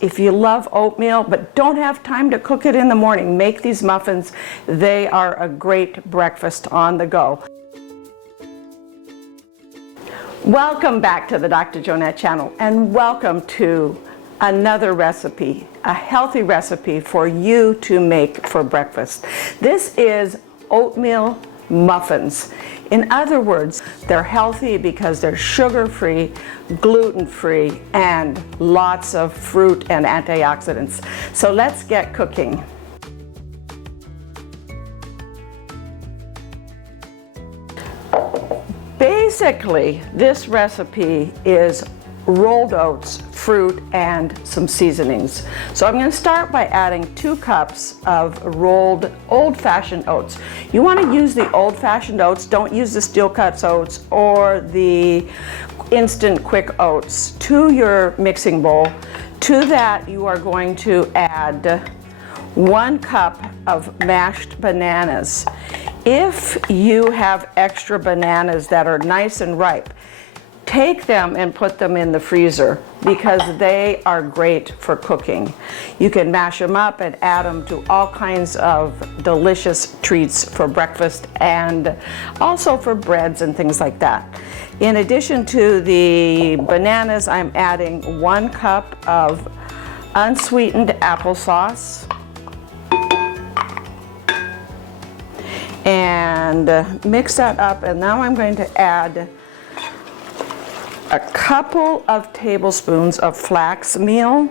If you love oatmeal but don't have time to cook it in the morning, make these muffins. They are a great breakfast on the go. Welcome back to the Dr. Jonette channel, and welcome to another recipe, a healthy recipe for you to make for breakfast. This is oatmeal muffins. In other words, they're healthy because they're sugar-free, gluten-free, and lots of fruit and antioxidants. So let's get cooking. Basically, this recipe is rolled oats, fruit, and some seasonings. So I'm going to start by adding 2 cups of rolled old-fashioned oats. You want to use the old-fashioned oats. Don't use the steel cut oats or the instant quick oats to your mixing bowl. To that, you are going to add 1 cup of mashed bananas. If you have extra bananas that are nice and ripe, take them and put them in the freezer because they are great for cooking. You can mash them up and add them to all kinds of delicious treats for breakfast and also for breads and things like that. In addition to the bananas, I'm adding 1 cup of unsweetened applesauce and mix that up. And now I'm going to add a couple of tablespoons of flax meal,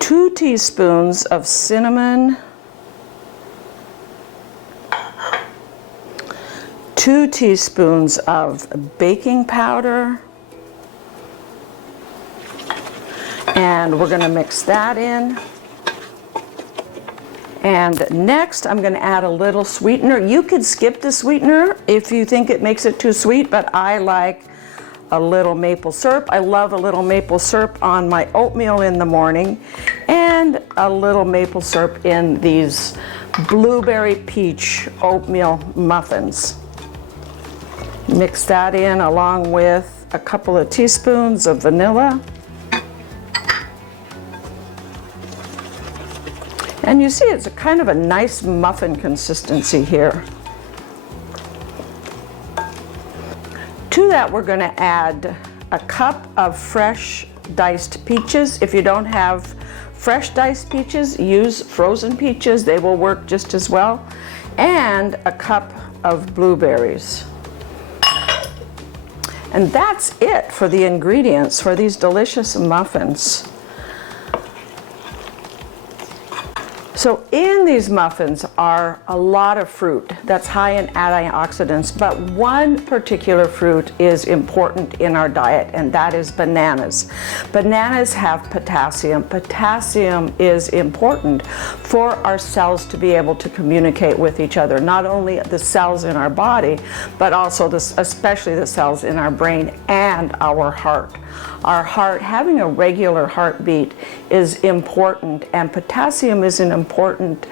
2 teaspoons of cinnamon, 2 teaspoons of baking powder, and we're going to mix that in. And next, I'm going to add a little sweetener. You could skip the sweetener if you think it makes it too sweet, but I like a little maple syrup. I love a little maple syrup on my oatmeal in the morning, and a little maple syrup in these blueberry peach oatmeal muffins. Mix that in along with a couple of teaspoons of vanilla. And you see it's a kind of a nice muffin consistency here. To that, we're going to add a cup of fresh diced peaches. If you don't have fresh diced peaches, use frozen peaches. They will work just as well. And a cup of blueberries. And that's it for the ingredients for these delicious muffins. So in these muffins are a lot of fruit that's high in antioxidants, but one particular fruit is important in our diet, and that is bananas. Bananas have potassium. Potassium is important for our cells to be able to communicate with each other, not only the cells in our body, but also especially the cells in our brain and our heart. Our heart, having a regular heartbeat is important, and potassium is an important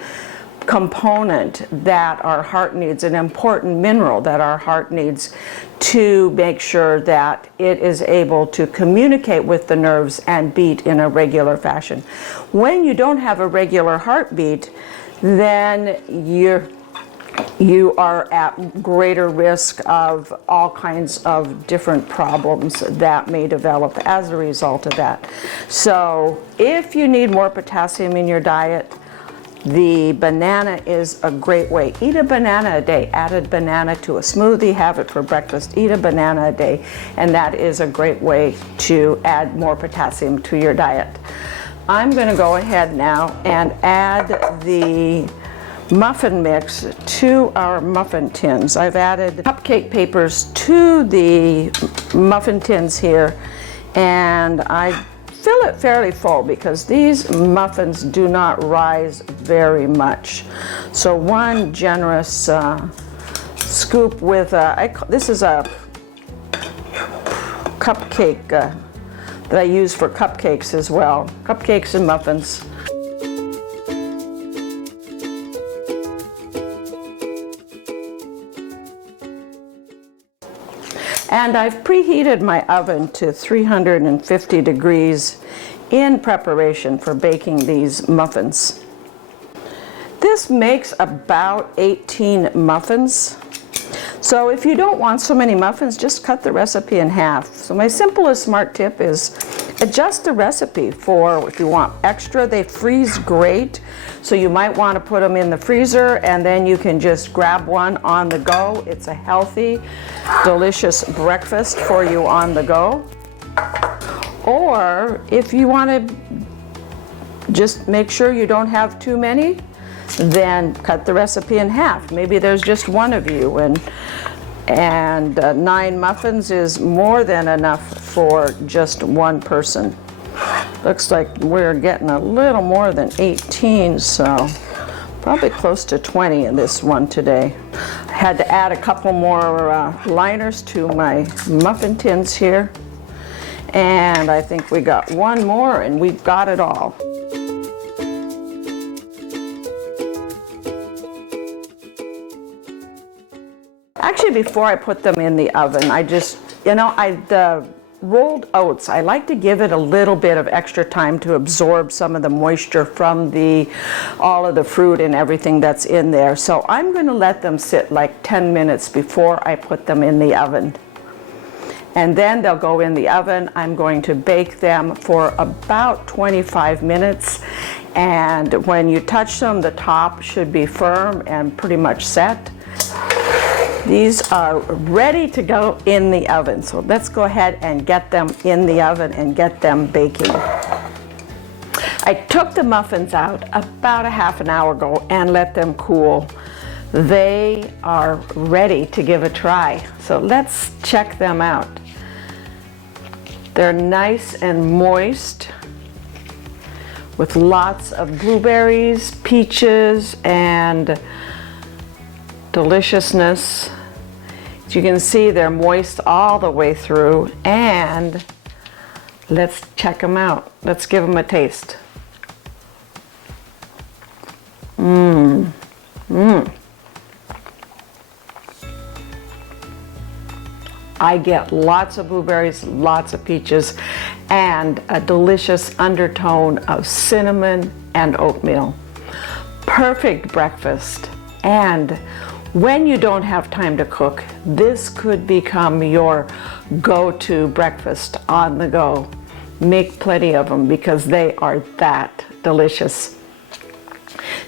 component that our heart needs, an important mineral that our heart needs to make sure that it is able to communicate with the nerves and beat in a regular fashion. When you don't have a regular heartbeat, then you are at greater risk of all kinds of different problems that may develop as a result of that. So if you need more potassium in your diet, the banana is a great way. Eat a banana a day. Add a banana to a smoothie, have it for breakfast. Eat a banana a day, and that is a great way to add more potassium to your diet. I'm going to go ahead now and add the muffin mix to our muffin tins. I've added cupcake papers to the muffin tins here, and I fill it fairly full because these muffins do not rise very much. So 1 generous scoop with this is a cupcake that I use for cupcakes as well. Cupcakes and muffins. And I've preheated my oven to 350 degrees in preparation for baking these muffins. This makes about 18 muffins. So if you don't want so many muffins, just cut the recipe in half. So my simplest smart tip is adjust the recipe for if you want extra. They freeze great, so you might want to put them in the freezer and then you can just grab one on the go. It's a healthy, delicious breakfast for you on the go. Or if you want to just make sure you don't have too many, then cut the recipe in half. Maybe there's just one of you, and 9 muffins is more than enough for just one person. Looks like we're getting a little more than 18, so probably close to 20 in this one today. I had to add a couple more liners to my muffin tins here, and I think we got one more and we've got it all. Actually, before I put them in the oven, I just, the rolled oats, I like to give it a little bit of extra time to absorb some of the moisture from all of the fruit and everything that's in there. So I'm going to let them sit like 10 minutes before I put them in the oven. And then they'll go in the oven. I'm going to bake them for about 25 minutes. And when you touch them, the top should be firm and pretty much set. These are ready to go in the oven. So let's go ahead and get them in the oven and get them baking. I took the muffins out about a half an hour ago and let them cool. They are ready to give a try. So let's check them out. They're nice and moist with lots of blueberries, peaches, and deliciousness. As you can see, they're moist all the way through, and let's check them out. Let's give them a taste. I get lots of blueberries, lots of peaches, and a delicious undertone of cinnamon and oatmeal. Perfect breakfast. And when you don't have time to cook, this could become your go-to breakfast on the go. Make plenty of them because they are that delicious.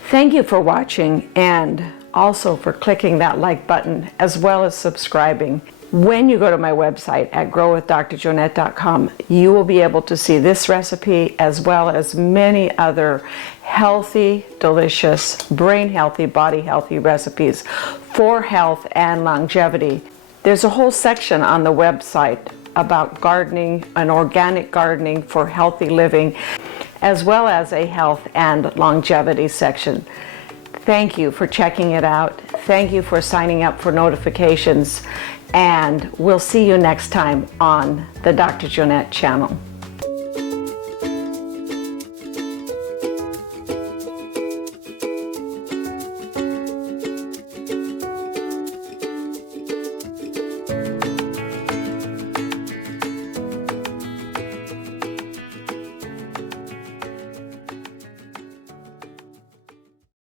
Thank you for watching, and also for clicking that like button as well as subscribing. When you go to my website at growwithdrjonette.com, you will be able to see this recipe as well as many other healthy, delicious, brain healthy, body healthy recipes for health and longevity. There's a whole section on the website about gardening and organic gardening for healthy living, as well as a health and longevity section. Thank you for checking it out. Thank you for signing up for notifications. And we'll see you next time on the Dr. Jonette channel.